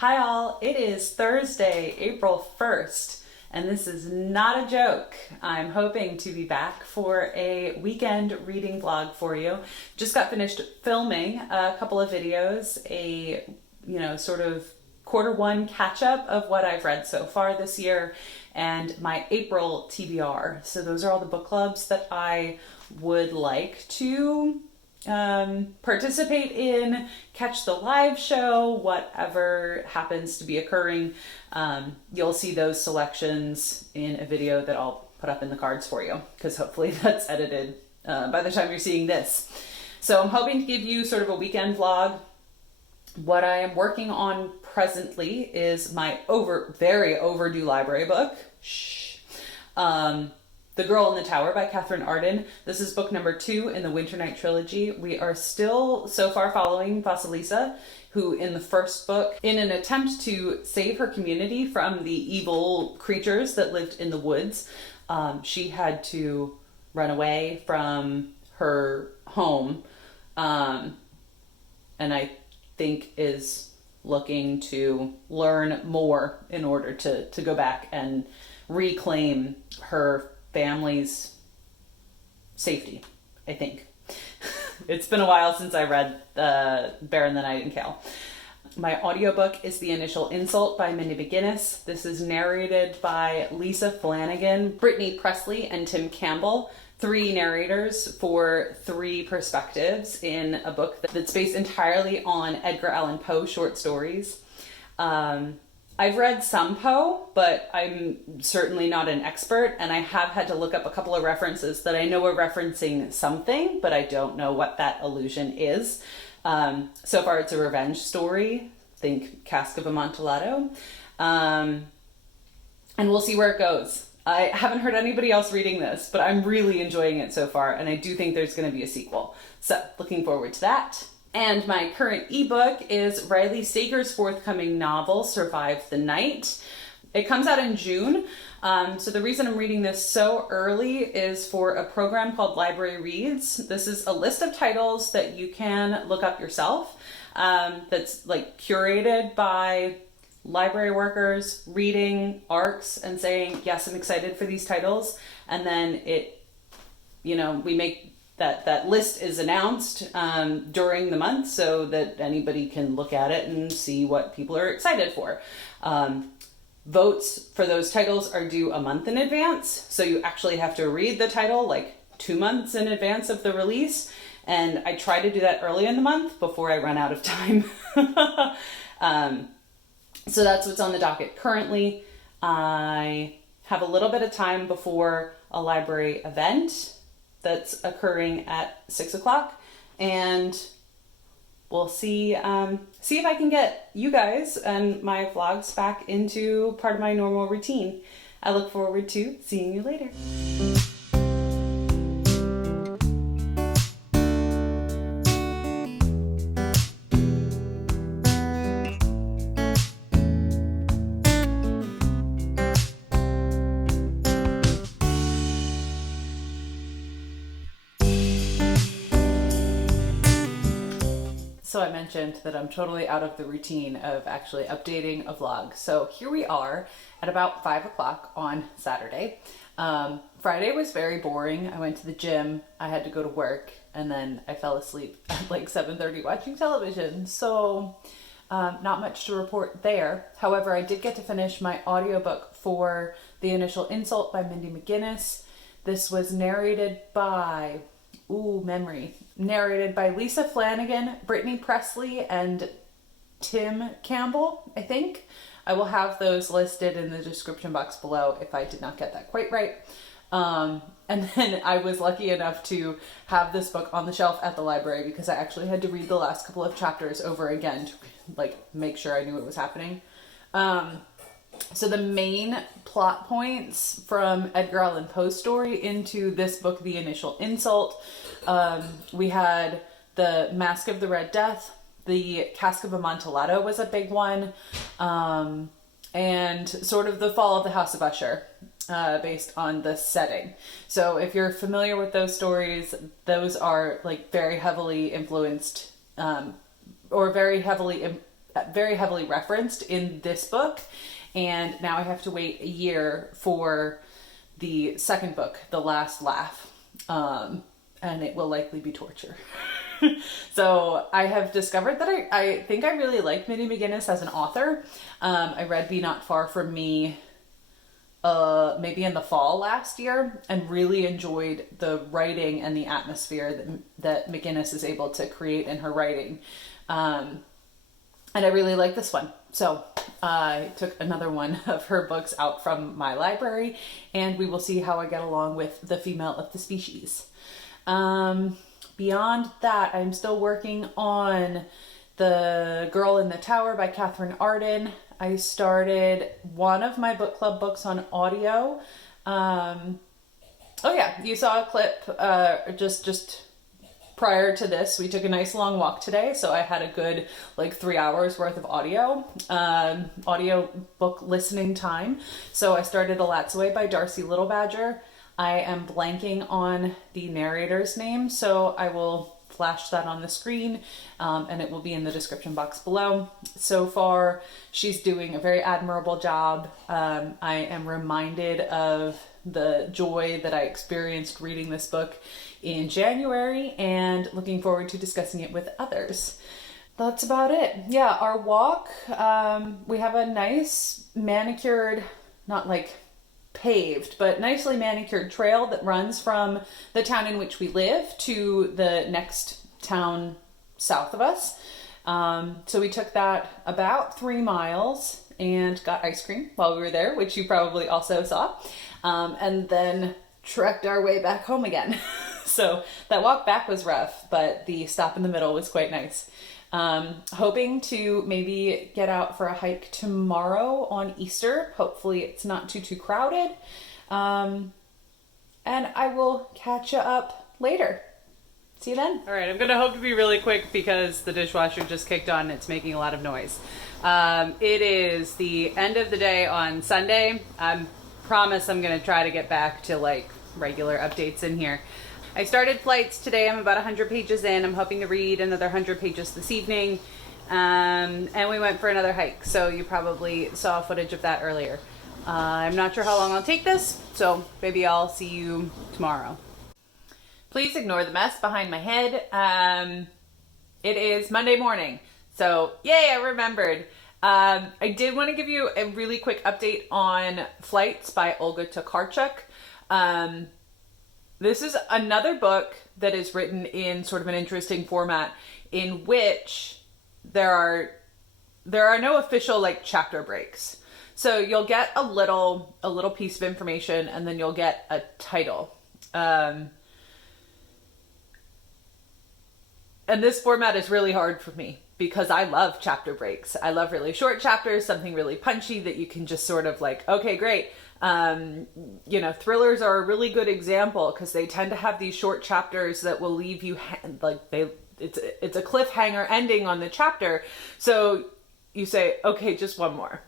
Hi all, it is Thursday, April 1st, and this is not a joke. I'm hoping to be back for a weekend reading vlog for you. Just got finished filming a couple of videos, sort of quarter one catch up of what I've read so far this year, and my April TBR. So those are all the book clubs that I would like to participate in, catch the live show, whatever happens to be occurring. You'll see those selections in a video that I'll put up in the cards for you, because hopefully that's edited by the time you're seeing this. So I'm hoping to give you sort of a weekend vlog. What I am working on presently is my very overdue library book. The Girl in the Tower by Katherine Arden. This is book number 2 in the Winter Night trilogy. We are still so far following Vasilisa, who in the first book, in an attempt to save her community from the evil creatures that lived in the woods, she had to run away from her home, and I think is looking to learn more in order to go back and reclaim her family's safety, I think. It's been a while since I read Bear in the Nightingale. My audiobook is The Initial Insult by Mindy McGinnis. This is narrated by Lisa Flanagan, Brittany, Pressley, and Tim Campbell. 3 narrators for 3 perspectives in a book that's based entirely on Edgar Allan Poe short stories. I've read some Poe, but I'm certainly not an expert, and I have had to look up a couple of references that I know are referencing something, but I don't know what that allusion is. So far it's a revenge story, think Cask of Amontillado, and we'll see where it goes. I haven't heard anybody else reading this, but I'm really enjoying it so far, and I do think there's going to be a sequel. So, looking forward to that. And my current ebook is Riley Sager's forthcoming novel, Survive the Night. It comes out in June. So the reason I'm reading this so early is for a program called Library Reads. This is a list of titles that you can look up yourself. That's like curated by library workers reading arcs and saying, yes, I'm excited for these titles. And then we make that list is announced during the month so that anybody can look at it and see what people are excited for. Votes for those titles are due a month in advance, so you actually have to read the title like 2 months in advance of the release, and I try to do that early in the month before I run out of time. So that's what's on the docket currently. I have a little bit of time before a library event that's occurring at 6 o'clock, and we'll see if I can get you guys and my vlogs back into part of my normal routine. I look forward to seeing you later. So I mentioned that I'm totally out of the routine of actually updating a vlog. So here we are at about 5 o'clock on Saturday. Friday was very boring. I went to the gym, I had to go to work, and then I fell asleep at like 7:30 watching television. So not much to report there. However, I did get to finish my audiobook for The Initial Insult by Mindy McGinnis. This was narrated by narrated by Lisa Flanagan, Brittany, Pressley, and Tim Campbell, I think. I will have those listed in the description box below if I did not get that quite right. And then I was lucky enough to have this book on the shelf at the library because I actually had to read the last couple of chapters over again to make sure I knew what was happening. So the main plot points from Edgar Allan Poe's story into this book, The Initial Insult. We had the Mask of the Red Death, the Cask of Amontillado was a big one, and sort of the fall of the House of Usher, based on the setting. So if you're familiar with those stories, those are like very heavily influenced, or very heavily very heavily referenced in this book. And now I have to wait a year for the second book, The Last Laugh. And it will likely be torture. So I have discovered that I think I really like Mindy McGinnis as an author. I read Be Not Far From Me maybe in the fall last year, and really enjoyed the writing and the atmosphere that McGinnis is able to create in her writing. And I really like this one. So I took another one of her books out from my library, and we will see how I get along with The Female of the Species. Beyond that, I'm still working on The Girl in the Tower by Katherine Arden. I started one of my book club books on audio. Oh yeah, you saw a clip just prior to this. We took a nice long walk today, so I had a good 3 hours worth of audio book listening time. So I started Elatsoe by Darcie Little Badger. I am blanking on the narrator's name, so I will flash that on the screen, and it will be in the description box below. So far, she's doing a very admirable job. I am reminded of the joy that I experienced reading this book in January, and looking forward to discussing it with others. That's about it. Yeah, our walk, we have a nice manicured, not paved, but nicely manicured trail that runs from the town in which we live to the next town south of us. So we took that about 3 miles and got ice cream while we were there, which you probably also saw, and then trekked our way back home again. So that walk back was rough, but the stop in the middle was quite nice. Hoping to maybe get out for a hike tomorrow on Easter. Hopefully it's not too crowded. And I will catch you up later. See you then. All right, I'm going to hope to be really quick because the dishwasher just kicked on and it's making a lot of noise. It is the end of the day on Sunday. I promise I'm going to try to get back to regular updates in here. I started flights today. I'm about 100 pages in. I'm hoping to read another 100 pages this evening. And we went for another hike, so you probably saw footage of that earlier. I'm not sure how long I'll take this, so maybe I'll see you tomorrow. Please ignore the mess behind my head. It is Monday morning, so yay, I remembered. I did want to give you a really quick update on Flights by Olga Tocarczuk. This is another book that is written in sort of an interesting format in which there are no official chapter breaks. So you'll get a little piece of information and then you'll get a title. And this format is really hard for me because I love chapter breaks. I love really short chapters, something really punchy that you can just sort of okay, great. Thrillers are a really good example because they tend to have these short chapters that will leave you it's a cliffhanger ending on the chapter. So you say, okay, just one more.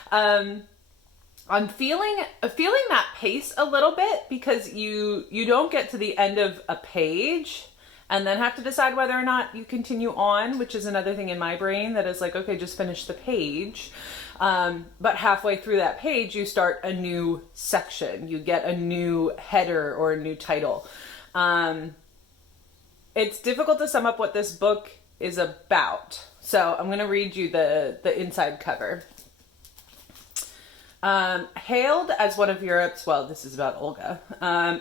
I'm feeling that pace a little bit because you don't get to the end of a page and then have to decide whether or not you continue on, which is another thing in my brain that is okay, just finish the page. But halfway through that page, you start a new section. You get a new header or a new title. It's difficult to sum up what this book is about. So I'm going to read you the inside cover. Hailed as one of Europe's, this is about Olga.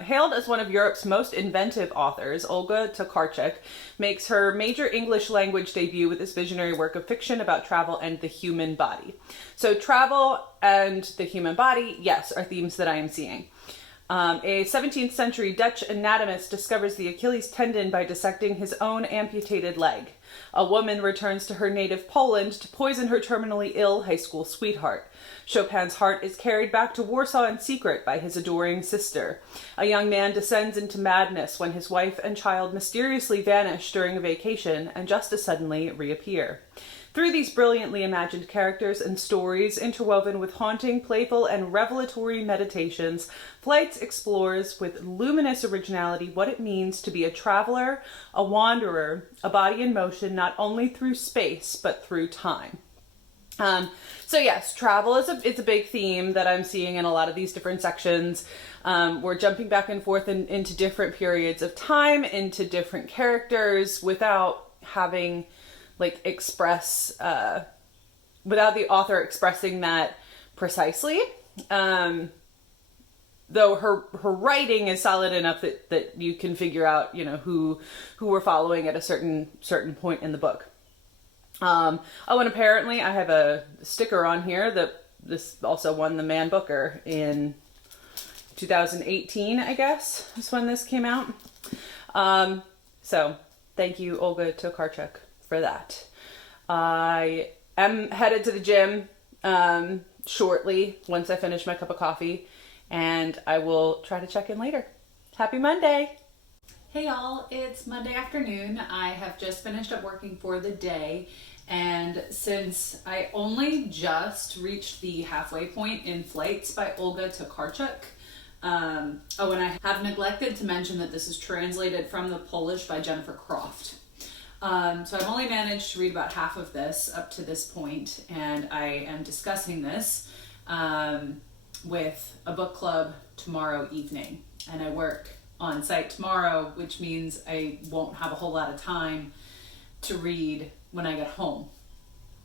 Hailed as one of Europe's most inventive authors, Olga Tocarczuk makes her major English language debut with this visionary work of fiction about travel and the human body. So travel and the human body, yes, are themes that I am seeing. A 17th century Dutch anatomist discovers the Achilles tendon by dissecting his own amputated leg. A woman returns to her native Poland to poison her terminally ill high school sweetheart. Chopin's heart is carried back to Warsaw in secret by his adoring sister. A young man descends into madness when his wife and child mysteriously vanish during a vacation and just as suddenly reappear. Through these brilliantly imagined characters and stories interwoven with haunting, playful, and revelatory meditations, Flights explores with luminous originality what it means to be a traveler, a wanderer, a body in motion not only through space but through time. So yes, travel is it's a big theme that I'm seeing in a lot of these different sections. We're jumping back and forth into different periods of time, into different characters without having without the author expressing that precisely. Though her writing is solid enough that you can figure out, who we're following at a certain point in the book. And apparently I have a sticker on here that this also won the Man Booker in 2018, I guess, is when this came out. So thank you, Olga Tocarczuk, for that. I am headed to the gym shortly once I finish my cup of coffee, and I will try to check in later. Happy Monday! Hey y'all, it's Monday afternoon. I have just finished up working for the day, and since I only just reached the halfway point in Flights by Olga Tocarczuk, and I have neglected to mention that this is translated from the Polish by Jennifer Croft. So I've only managed to read about half of this up to this point, and I am discussing this with a book club tomorrow evening, and I work on site tomorrow, which means I won't have a whole lot of time to read when I get home.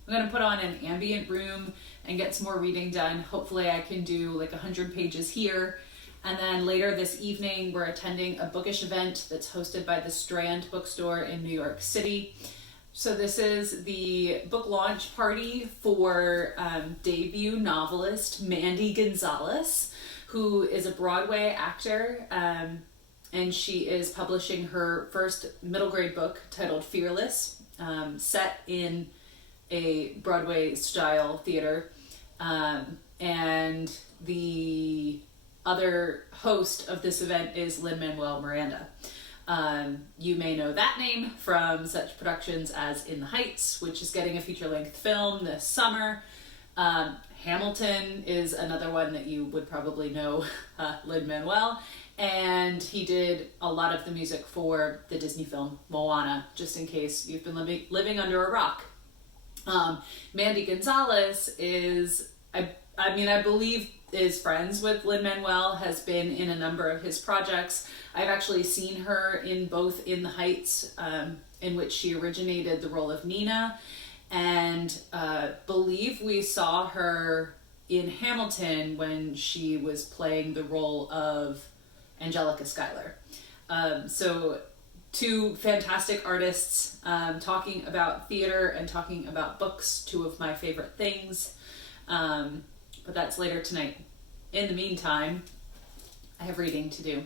I'm going to put on an ambient room and get some more reading done. Hopefully I can do 100 pages here. And then later this evening, we're attending a Bookish event that's hosted by the Strand bookstore in New York City. So this is the book launch party for debut novelist Mindy Gonzalez, who is a Broadway actor, and she is publishing her first middle grade book titled Fearless, set in a Broadway style theater. And the other host of this event is Lin-Manuel Miranda. You may know that name from such productions as In the Heights, which is getting a feature-length film this summer. Hamilton is another one that you would probably know Lin-Manuel. And he did a lot of the music for the Disney film Moana, just in case you've been living under a rock. Mindy Gonzalez is, I believe, is friends with Lin-Manuel, has been in a number of his projects. I've actually seen her in both In the Heights, in which she originated the role of Nina, and believe we saw her in Hamilton when she was playing the role of Angelica Schuyler. So two fantastic artists talking about theater and talking about books, two of my favorite things. But that's later tonight. In the meantime, I have reading to do.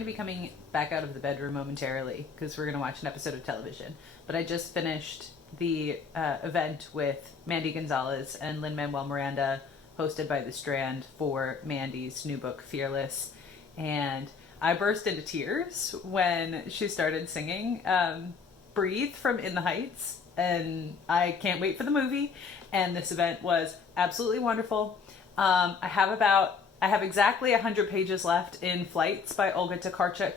going to be coming back out of the bedroom momentarily because we're going to watch an episode of television. But I just finished the event with Mandy Gonzalez and Lin-Manuel Miranda, hosted by The Strand, for Mandy's new book, Fearless. And I burst into tears when she started singing Breathe from In the Heights. And I can't wait for the movie. And this event was absolutely wonderful. I have exactly 100 pages left in Flights by Olga Tocarczuk.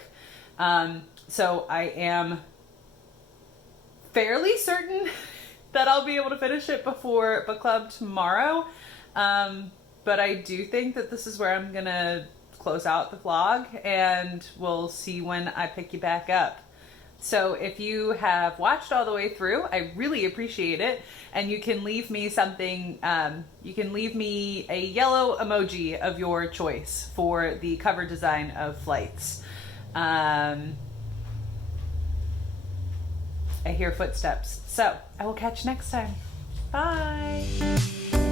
So I am fairly certain that I'll be able to finish it before book club tomorrow. But I do think that this is where I'm going to close out the vlog, and we'll see when I pick you back up. So if you have watched all the way through, I really appreciate it. And you can leave me something, you can leave me a yellow emoji of your choice for the cover design of Flights. I hear footsteps. So I will catch you next time. Bye.